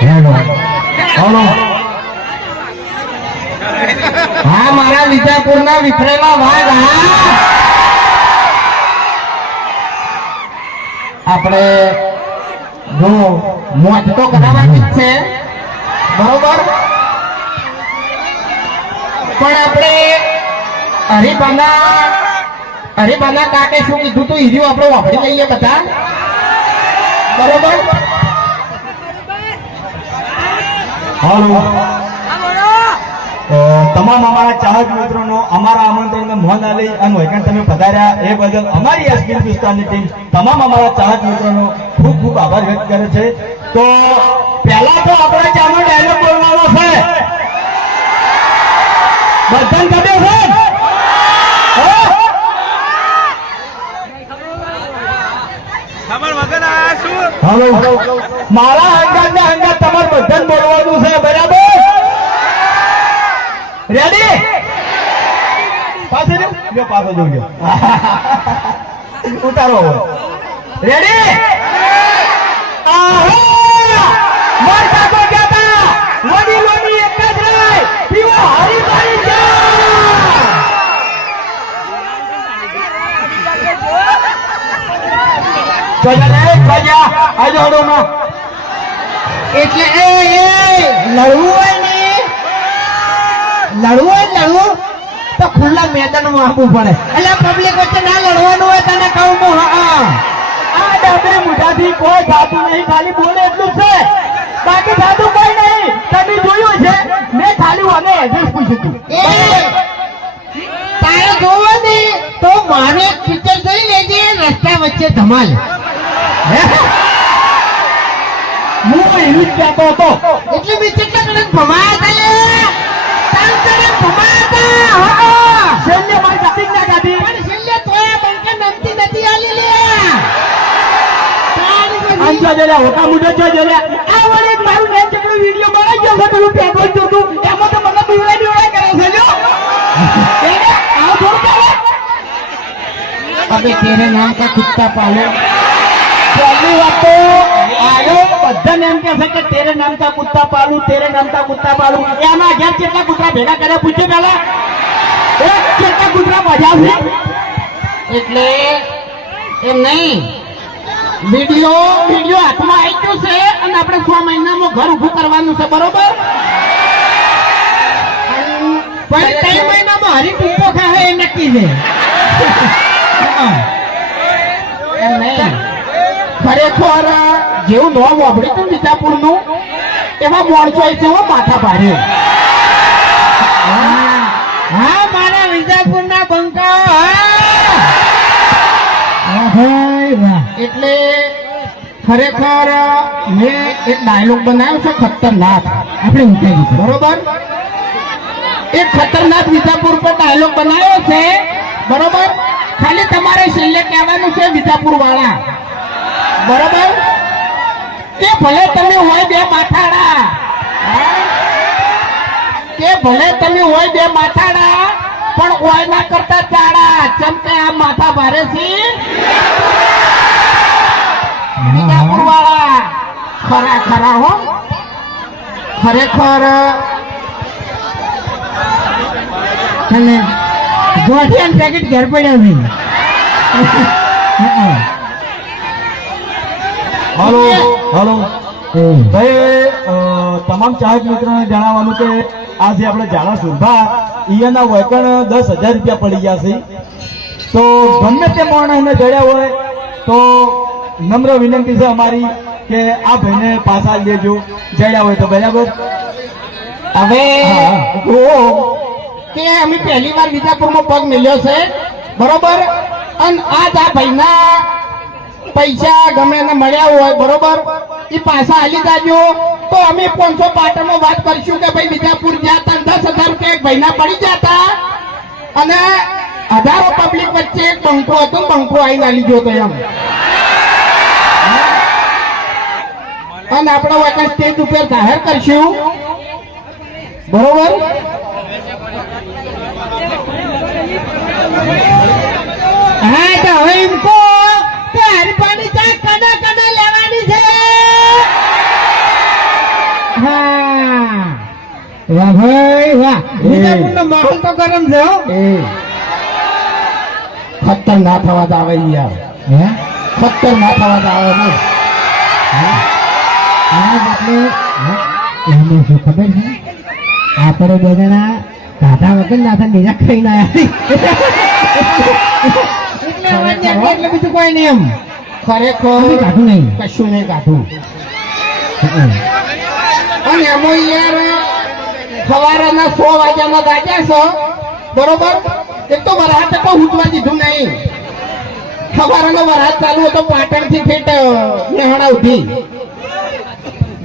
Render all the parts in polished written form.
Hello hello હા મારા વિજાપુરના વિફરેલા વાઘ હા આપણે જો મોત તો કરાવવાની જ છે બરોબર પણ આપણે હરિભાના કાકે શું કીધું તું હીર્યું આપણે વાપરી લઈએ બધા બરોબર હાલો તમામ અમારા ચાહક મિત્રોનો અમારા આમંત્રણને મોહન આલી અને વૈકણ તમે પધાર્યા એ બદલ અમારી એસપી હિન્દુસ્તાનની ટીમ તમામ અમારા ચાહક મિત્રોનો ખૂબ ખૂબ આભાર વ્યક્ત કરે છે તો પહેલા તો આપણા ચાનો ડાયલોગ બોલવાનો છે બધાને ખબર છે હલો મારા અંગાત ને અંગાત તમારે બધાને બોલવાનું છે બરાબર રેડી પાછો જો પાછો જોજો ઉતારો રેડી મારતા તો કહેતા લોડી લોડી એક જ રહે પીવો હરી મારી જા ચોજા આજો હડો નો એટલે એ લડવું હોય ને લડવું તો ખુલ્લા મેદાનમાં આપવું પડે એટલે પબ્લિક વચ્ચે ના લડવાનું હોય તને કહું હું આ ડાબરી મુઠાથી કોઈ જાતું નહીં ખાલી બોલે એટલું છે બાકી જાતું કોઈ નહીં તમે જોયું છે મેં ખાલી અને એડ્રેસ પૂછ્યું તારે જોવો ને તો મારે પિક્ચર જોઈ લેજે રસ્તા વચ્ચે ધમાલ હું એવું જ કહેતો હતો એટલે મેં કેટલા કડક ભમાયા શૈલ્ય મારી કટિંગ ના કાઢી પણ છેલ્લે તોય બંકા નમતી નથી આલી લે અંચો જોયા હોકા મુઢો જો જોયા આ વળી મારું નેટ ચકડો વિડિયો બનાવી ગયો છે પેલું પેગો જોતું એમાં તો મને બીવડા કરે છે લ્યો એને આ થોડું કરે અબે તેરે નામ કા કુત્તા પાલો પહેલી વાત તો આયો બધાને એમ કહે છે કે તેરે નામ કા કુત્તા પાલું તેરે નામ કા કુત્તા પાલું એમાં ઘેર કેટલા કૂતરા ભેગા કર્યા પૂછે પેલા એક કેટલા કૂતરા મજા છે એટલે એમ નહીં વિડિયો હાથમાં આવી ગયો છે અને આપણે 6 મહિનામાં ઘર ઊભું કરવાનું છે બરોબર પણ 3 મહિનામાં હરી ટૂંકો ખાય એ નક્કી છે એમ નહીં ખરેખર જેવું નોમ વાપર્યું હતું વિજાપુરનું એમાં મોણસો છે માથા ભારે હા મારા વિજાપુરના બંકા એટલે ખરેખર મેં એક ડાયલોગ બનાવ્યો છે ખતરનાક આપણે ઉઠાવી બરોબર એક ખતરનાક વિજાપુર પર ડાયલોગ બનાવ્યો છે બરોબર ખાલી તમારે છેલ્લે કહેવાનું છે વિજાપુર વાળા બરોબર કે ભલે તમે હોય બે માથાડા કે ભલે તમે હોય બે માથાડા પણ ઓય ના કરતા ચાડા ચમકે આ માથા ભારે છે વિજાપુર વાળા ખરા ખરા હો ખરેખર અને ગોઠિયાન પેકેટ ઘેર પડ્યા છે હાલો હાલો ભાઈ તમામ ચાહક મિત્રોને જણાવવાનું કે આજે આપણે જાડા સુરભા ઈયાના વૈકણ 10,000 રૂપિયા પડી ગયા છે તો ગમે તે માણસને જડ્યા હોય તો નમ્ર વિનંતી છે અમારી કે આ ભાઈને પાછા લેજો જડ્યા હોય તો બરાબર હવે કે અમે પહેલી વાર વિજાપુરમાં પગ મેલ્યો છે બરોબર અને આજ આ ભાઈના પૈસા ગમે એને મળ્યા હોય બરોબર એ પાછા હાલી જાજો તો અમે 500 પાટણમાં વાત કરીશું કે ભાઈ વિજાપુર જ્યાં 10,000 રૂપિયા એક ભાઈના પડી જતા અને હજારો પબ્લિક વચ્ચે એક બંકો હતો બંકો આવીને હાલી ગયો તો એમ અને આપણે વખત સ્ટેજ ઉપર જાહેર કરશું બરોબર હા તો હવે એમ કહો કે હરપાની ચા કડા કડા લેવાની છે વિજાપુરનો માહોલ તો ગરમ છે હો. એ ખતર ના થવા જ આવે યાર, હે ખતર ના થવા જ આવે ને. હા એટલે એમને શું ખબર છે આપણે બે જણા દાદા વગર દાદા બીજા ખાઈને આવ્યા એટલે અવાજ નહીં આવે એટલે બીજું કોઈ નહીં એમ ખરેખર કાઢું નહીં. કશું નહીં કાઢું. અને એમાં યાર સવારના 100 વાગ્યાના ગાજ્યા છો બરોબર, એક તો વરસાદ તો ઉઠવા દીધું નહીં. સવારનો વરસાદ ચાલુ હતો પાટણ થી ફેટ નેહાણા ઉઠી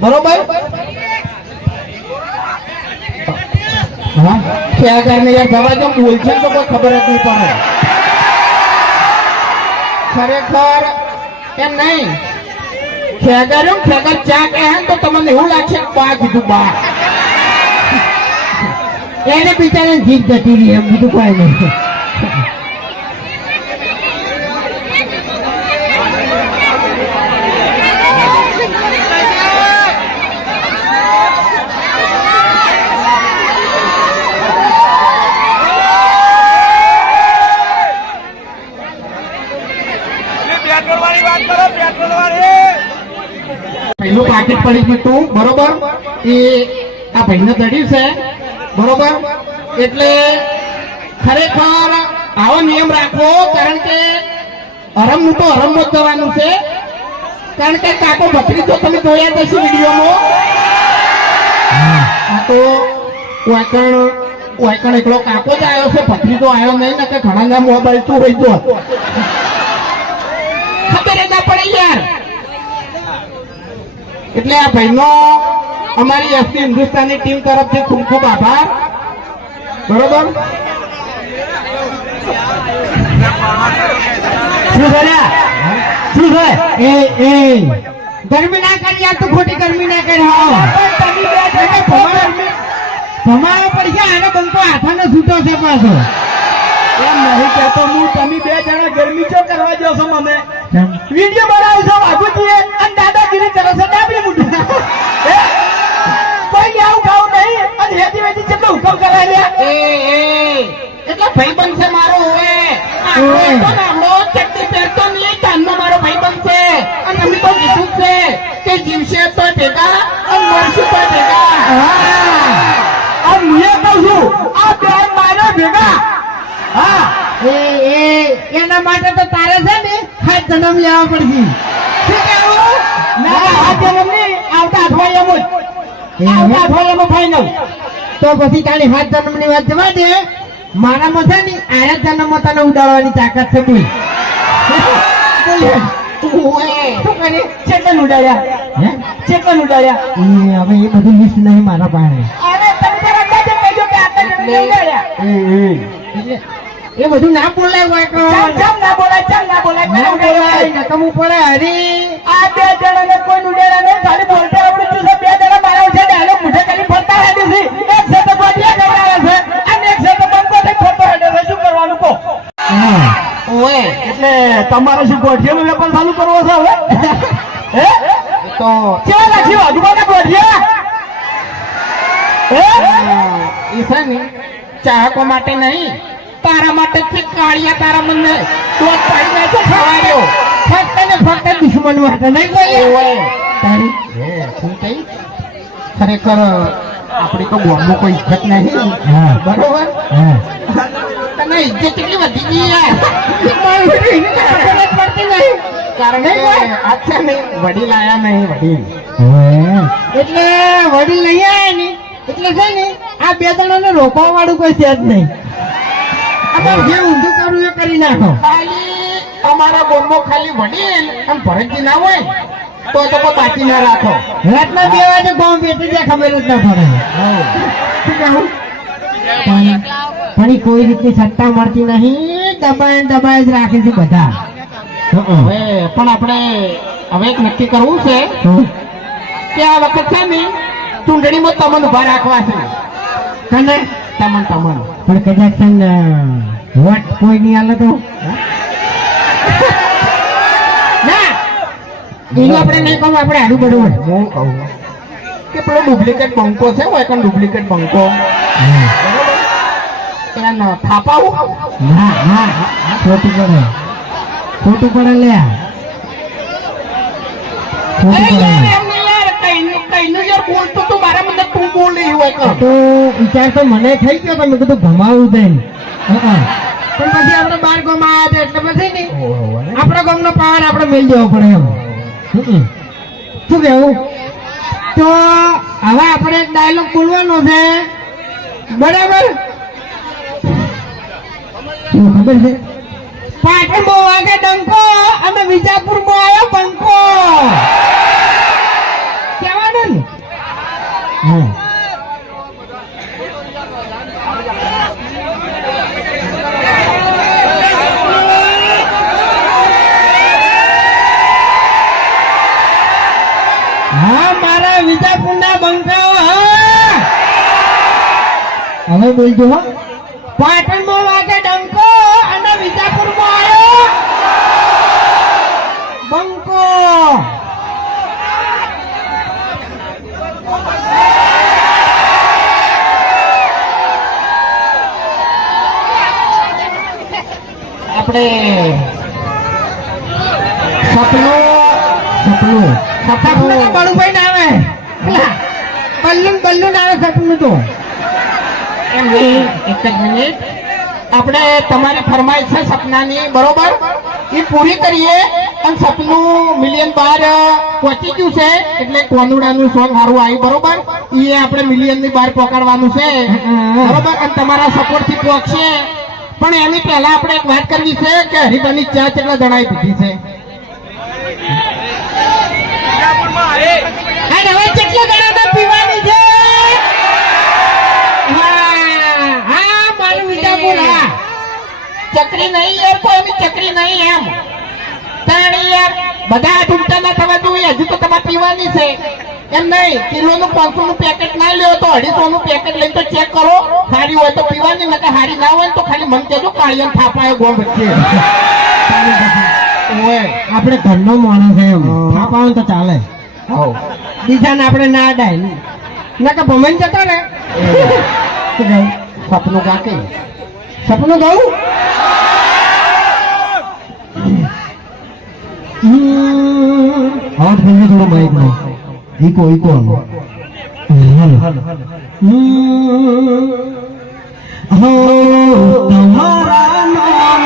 બરોબર. હા ખેગાર ને યાર જવા જો બોલશે તો કોઈ ખબર જ નહીં પડે. ખરેખર એમ નહીં ખેગાર ખેગાર ચા કહે ને તો તમને એવું લાગશે કે બા કીધું બા. એને બિચારાને જીભ જતી રહી એમ બીજું કોઈ નહીં. પહેલું પાકીટ પડી ગયું તું બરોબર, એ આ ભાઈને દડ્યું છે બરોબર. એટલે ખરેખર આવો નિયમ રાખવો, કારણ કે હરમનું તો હરમ જ જવાનું છે. કારણ કે કાકો ભત્રીજો તમે જોયા જશે વિડીયોમાં. આ તો વાયકણ એકલો કાકો જ આવ્યો છે, ભત્રીજો આવ્યો નહીં ને કે ઘણા ના મોબાઈલ તું રહી ગયો ખબર જ ના પડે યાર. એટલે આ ભાઈનો અમારી એસપી હિન્દુસ્તાની ટીમ તરફથી ખૂબ ખૂબ આભાર બરોબર. શું કર્યા શું છે એ ગરમી ના કરી યાર તું ખોટી ગરમી ના કરી. તમારો પૈસા આને બંકો હાથાનો છૂટો છે પાછો. એમ નહીં કહેતો હું, તમે બે જણા ગરમી ચો કરવા જો છો મને વિડીયો બનાવી છો બાબુજીએ અને દાદાગીરી કરો છો ડાબડી મુઠ્ઠી. કોઈ આવું ખાવું નહીં અને હેતી વેતી કેટલો હુકમ કરાવ્યા. એટલે ભાઈ બનશે મારો હવે આપણો ચટણી પહેરતો નહીં, તાનનો મારો ભાઈ બનશે. અને અમે તો કીધું જ છે કે જીવશે તો ભેગા અને મરશું તો ભેગા. અને હું એ કહું છું આ બે મારે ભેગા. હા એના માટે તો તારે છે ને હાથ જન્મ લેવા પડશે. શું કહેવું? ના આ જન્મ નહીં, આવતા અઠવાડિયામાં જ. આવતા અઠવાડિયામાં ફાઈનલ. તો પછી તારી હાથ જન્મ ની વાત જવા દે. મારામાં છે ને આયા જન્મમાં તને ઉડાડવાની તાકાત છે બોલ. શું કરી ચેતન ઉડાડ્યા હે ચેતન ઉડાડ્યા. હવે એ બધું લિસ્ટ નહીં મારા પાસે. અરે તમે તારા અંદાજે કહેજો કે આટલા જણ ઉડાડ્યા. એટલે એ બધું ના બોલાય હોય ચમ ના બોલાય, ચમ ના બોલાય, ના બોલાય નકમું પડે હરી. આ બે જણાને કોઈ ઉડાડ્યા નહીં. ખાલી બોલતા આવડતું છે. બે જણા મારા છે ડાયલોગ મુઠે કરી ફરતા હેડે છે. એક છે તો ગોટિયા ખવડાવે છે અને એક છે તો બંકો થઈ ફરતો હેડે છે. શું કરવાનું કહો? ઓએ એટલે તમારે શું ગોઠિયાનો વેપાર ચાલુ કરવો છે હવે? હે તો કેવા રાખ્યો આજુબાજુ ગોઠિયા? હે એ છે ને ચાહકો માટે નહીં, તારા માટે જ છે. કાળિયા તારા મને દોધ પાડી નાખો ખવાડ્યો ફક્ત ને ફક્ત દુશ્મન માટે નહીં કોઈ ઓએ. તારી શું કઈ ખરેખર આપણી તો ગોમમાં કોઈ ઇજ્જત નહીં હા. બરોબર. હા તને ઇજ્જત કેટલી વધી ગઈ યાર. ખબર જ પડતી નહીં. કારણ કે આ છે ને વડીલ આયા નહીં વડીલ. એટલે વડીલ નહીં આયા ને એટલે છે ને આ બે જણાને રોકવા વાળું કોઈ છે જ નહીં. આપણે જે ઊંધું કરવું એ કરી નાખો. ખાલી અમારા ગોમમાં ખાલી વડીલ અને ભરતજી ના હોય તો કોઈ બાકી ના રાખો. રાતના 2 વાગે ગામ બેઠી જાય ખબર જ ના પડે. શું કહું? પણ ઈ કોઈ રીતની સત્તા મળતી નહીં. દબાય જ રાખે છે બધા. હવે પણ આપણે હવે એક નક્કી કરવું છે કે આ વખત છે ને ચૂંટણીમાં તમને ઉભા રાખવા છે. કને તમને પણ કદાચ છે ને વોટ કોઈ નહીં આલે તો ના એનું આપણે નહીં કહું. આપણે હારું બધું હું કહું કે પેલો ડુપ્લિકેટ બંકો છે હોય ડુપ્લિકેટ બંકો એને થાપાવું ના ના ખોટું પડે લે ખોટું અરે પડે યાર એમને યાર કઈનું યાર બોલતો તું મારા મને તું બોલી હોય કર તો વિચાર તો મને થઈ ગયો તમે કીધું ભમાવું દઈને પણ પછી આપણે બાર ગામમાં આવ્યા હતા એટલે પછી નહીં આપણા ગામનો પાવર આપણે મેળ દેવો પડે એમ શું કેવું તો હવે આપણે એક ડાયલોગ બોલવાનો છે બરાબર શું ખબર છે પાટણ બહુ વાગે ડંકો અને વિજાપુર બહુ આવ્યો બંકો કહેવાનું ને હા હા મારા વિજાપુર ના બંકાઓ હા હવે બોલજો હો પાટણ માં વાગે ડંકો અને વિજાપુર માં આવ્યો બંકો આપણે સપનું તો બળુભાઈ ના આવે બલ્લુન આવે સપનું તો એમ નહીં એક જ મિનિટ આપણે તમારી ફરમાઈશ છે સપનાની બરોબર એ પૂરી કરીએ અને સપનું મિલિયન બાર પહોંચી ગયું છે એટલે કોનુડાનું સોંગ સારું આવ્યું બરોબર એ આપણે મિલિયન ની બહાર પકડવાનું છે બરોબર અને તમારા સપોર્ટ થી પહોંચશે પણ એની પહેલા આપણે એક વાત કરવી છે કે હરિભાની ચા કેટલા જણાઈ પીધી છે અને હવે કેટલા જણા પીવાની છે ચકરી નહીં યાર કોઈ એની ચકરી નહીં એમ તાણી યાર બધા ઢૂંઢતા ના થવા જોઈએ હજુ તો તમારે પીવાની છે એમ નહીં કિલોનું 500 નું પેકેટ ના લ્યો તો 250 નું પેકેટ લઈને તો ચેક કરો હારી હોય તો પીવાની નકર હારી ના હોય તો ખાલી મન કહેજો કાળિયો થાપાયો ગોળ વચ્ચે ઓય આપણે ઘરનો માણસ છે એમ થાપાવું તો ચાલે બીજાને આપણે ના અડાય નકર ભમન જતા ને શું કહ્યું સપનું કાકે સપનું કહું આઉટ થઈ ગયો થોડો માઇક નો ઈકો હો તમારા નામ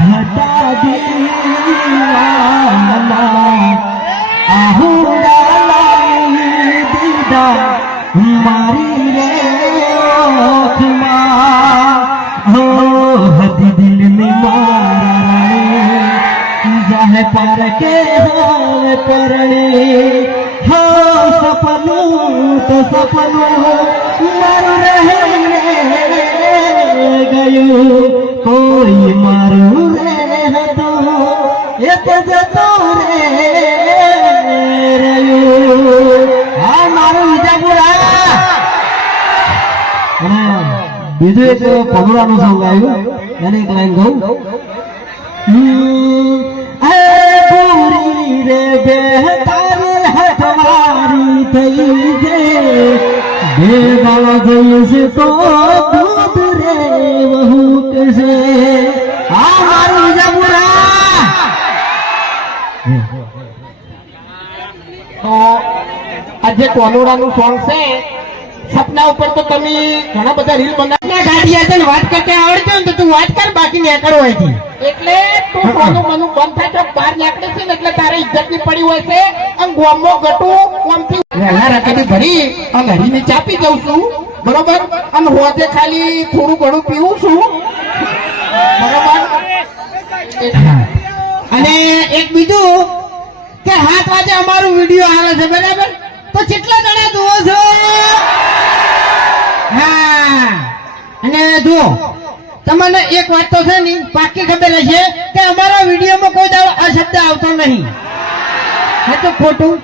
હટા દીવાના આહુડા લાવી દીધા મારી રે ઓખમાં હો હદી દિલ ને મારા જાહે પર કે હવે પરણે હો સપનું તો સપનું મારું રહે ગયું કોઈ મારું રે હતું એ તો જતો રે રહ્યું હા મારું વિજાપુર બીજું એક પગડાનું સોંગ આવ્યું એને એક લાઈન ગાઉં પૂરી રે બેહતારી હઠવારી થઈ છે બે ગાવા જઈશ તો દૂધ રે વહુ કશે આ મારું વિજાપુરા તો આજે કોનુડાનું સોંગ છે સપના ઉપર તો તમે ઘણા બધા રીલ બનાવી ગાડી છે વાત કરતા આવડતો ને તો તું વાત કર બાકી નીકળો અહીંથી એટલે તું સોનું મનું બંધ થાય તો બહાર નીકળે છે ને એટલે તારે ઇજ્જત ની પડી હોય છે અને ગોમો ગટું ઓમથી વહેલા રાતે ભરી અને હરીને ચાપી દઉં છું બરોબર અને હોજે ખાલી થોડું ઘણું પીવું છું બરોબર અને એક બીજું કે 7 વાગે અમારું વિડીયો આવે છે બરાબર તો કેટલા જણા જુઓ છો હા અને જુઓ તમને એક વાત તો છે ને પાકી ખબર હશે કે અમારા વિડીયોમાં કોઈ દાડો આ શબ્દ આવતો નહીં હા તો ખોટું